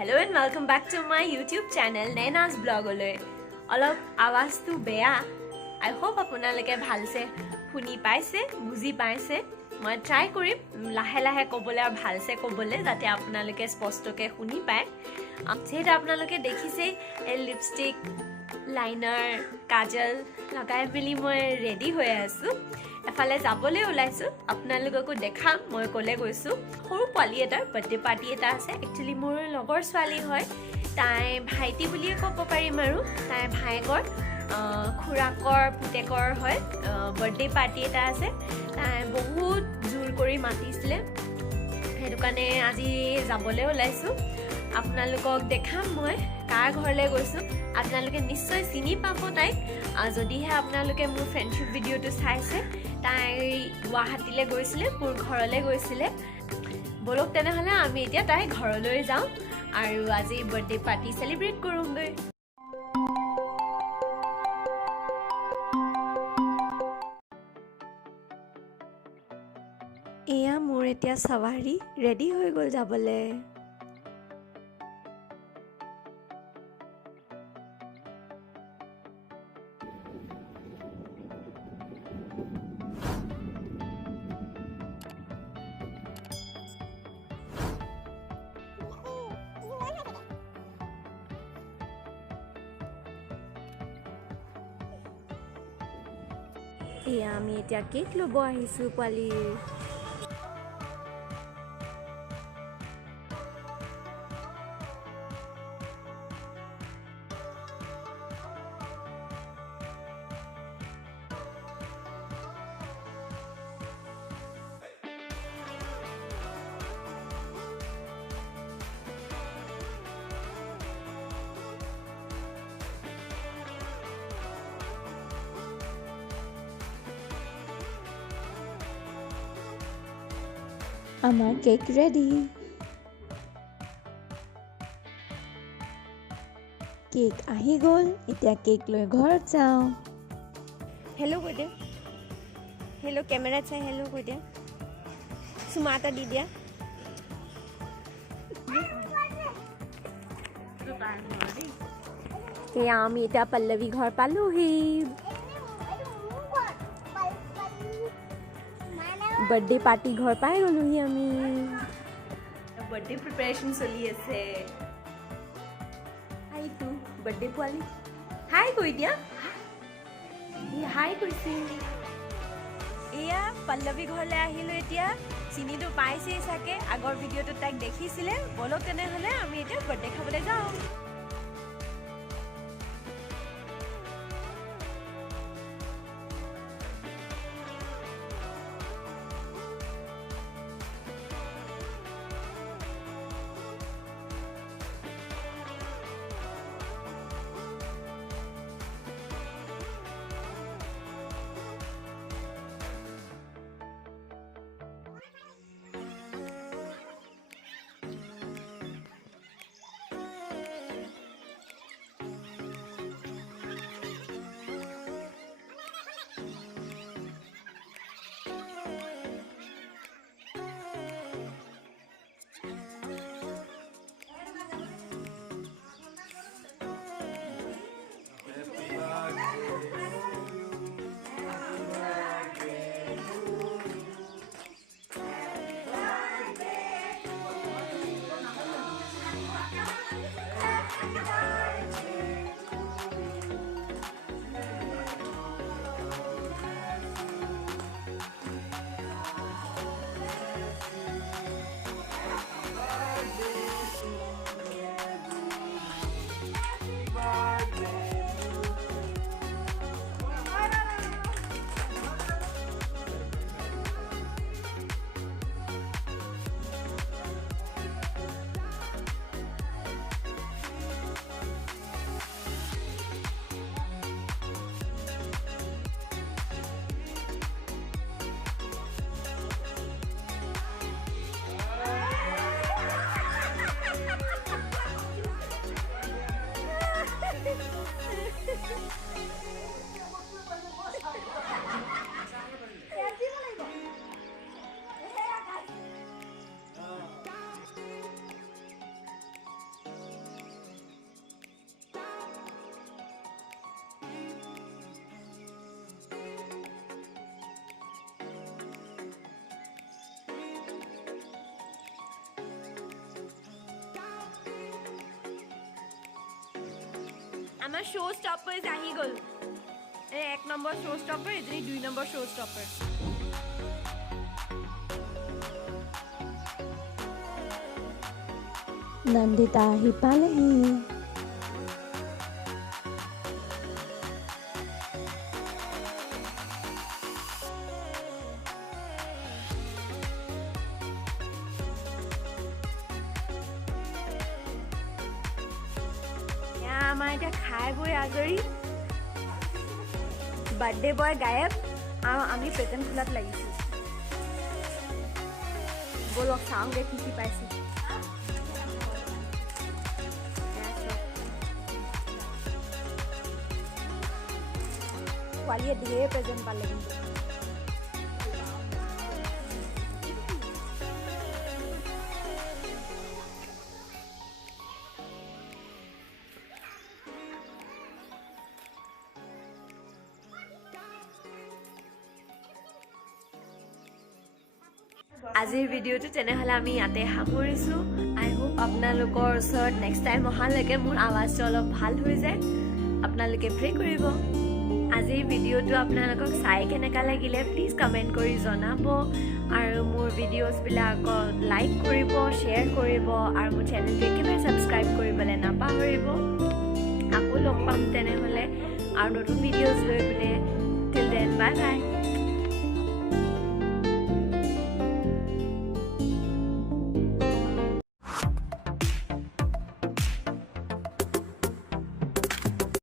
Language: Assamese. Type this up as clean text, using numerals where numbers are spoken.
Hello and welcome back to my YouTube channel Naina's Blog লৈ অলপ আৱাজটো বেয়া I hope আপোনালোকে ভালছে শুনি পাইছে বুজি পাইছে মই ট্ৰাই কৰিম লাহে লাহে ক'বলৈ আৰু ভালছে ক'বলৈ যাতে আপোনালোকে স্পষ্টকৈ শুনি পায় যেটা আপোনালোকে দেখিছে এই লিপষ্টিক লাইনাৰ কাজল লগাই মেলি মই ৰেডি হৈ আছো এফালে যাবলৈ ওলাইছো আপোনালোককো দেখাম মই কলে গৈছো সৰু পোৱালি এটাৰ বাৰ্থডে পাৰ্টি এটা আছে একচুয়ালি মোৰ লগৰ ছোৱালী হয় তাই ভাইটি বুলিয়ে ক'ব পাৰিম আৰু তাই ভাইকৰ খুৰাকৰ পুতেকৰ হয় বাৰ্থডে পাৰ্টি এটা আছে তাই বহুত জোৰ কৰি মাতিছিলে সেইটো কাৰণে আজি যাবলৈ ওলাইছো আপোনালোকক দেখাম মই কাৰ ঘৰলৈ গৈছো আপোনালোকে নিশ্চয় চিনি পাব তাইক যদিহে আপোনালোকে মোৰ ফ্ৰেণ্ডশিপ ভিডিঅ'টো চাইছে তাই গুৱাহাটীলৈ গৈছিলে মোৰ ঘৰলৈ গৈছিলে বলক তেনেহ'লে আমি এতিয়া তাই ঘৰলৈ যাওঁ আৰু আজি বাৰ্থডে পাৰ্টি সেলিব্ৰেট কৰোঁগৈ এয়া মোৰ এতিয়া সৱাৰী ৰেডি হৈ গ'ল যাবলৈ এয়া আমি এতিয়া কেক ল'ব আহিছোঁ পোৱালিৰ আমাৰ কেক ৰেডি কেক আহি গ'ল এতিয়া কেক লৈ ঘৰত যাওঁ হেল্ল' কৈ দিয়া হেল্ল' কেমেৰাত চাই হেল্ল' কৈ দিয়া চুমা এটা দি দিয়া এয়া আমি এতিয়া পল্লৱী ঘৰ পালোহি बर्थडे पार्टी घर पाए गलोही आमी बर्थडे प्रिपरेशन चली আছে হাই টু बर्थडे পোৱালি হাই কৈ দিয়া ই হাই কৈছে এয়া পল্লৱী ঘৰলৈ আহিলো এতিয়া চিনিটো পাইছে চাগে আগৰ ভিডিঅ'টো তাক দেখিছিলে বলক তেনেহ'লে আমি এতিয়া बर्थडे খাবলৈ যাওঁ আমাৰ শ্ব' ষ্টপাৰ্ছ আহি গ'ল এই 1 নম্বৰ শ্ব' ষ্টপাৰ এজনী 2 নম্বৰ শ্ব' ষ্টপাৰ নন্দিতা আহি পালেহি আমাৰ এতিয়া খাই বৈ আজৰি বাৰ্থডে বয় গায়ব আৰু আমি প্ৰেজেণ্ট খোলাত লাগিছোঁ ব'লক চাওঁগে কি কি পাইছোঁ পোৱালীয়ে ঢেৰ প্ৰেজেণ্ট পালে কিন্তু আজিৰ ভিডিঅ'টো তেনেহ'লে আমি ইয়াতে সামৰিছোঁ আই হোপ আপোনালোকৰ ওচৰত নেক্সট টাইম অহালৈকে মোৰ আৱাজটো অলপ ভাল হৈ যায় আপোনালোকে প্ৰে কৰিব আজিৰ ভিডিঅ'টো আপোনালোকক চাই কেনেকুৱা লাগিলে প্লিজ কমেণ্ট কৰি জনাব আৰু মোৰ ভিডিঅ'ছবিলাকক লাইক কৰিব শ্বেয়াৰ কৰিব আৰু মোৰ চেনেলটো একেবাৰে ছাবস্ক্ৰাইব কৰিবলৈ নাপাহৰিব আকৌ লগ পাম তেনেহ'লে আৰু নতুন ভিডিঅ'ছ লৈ পেলাই টিল দেন বাই বাই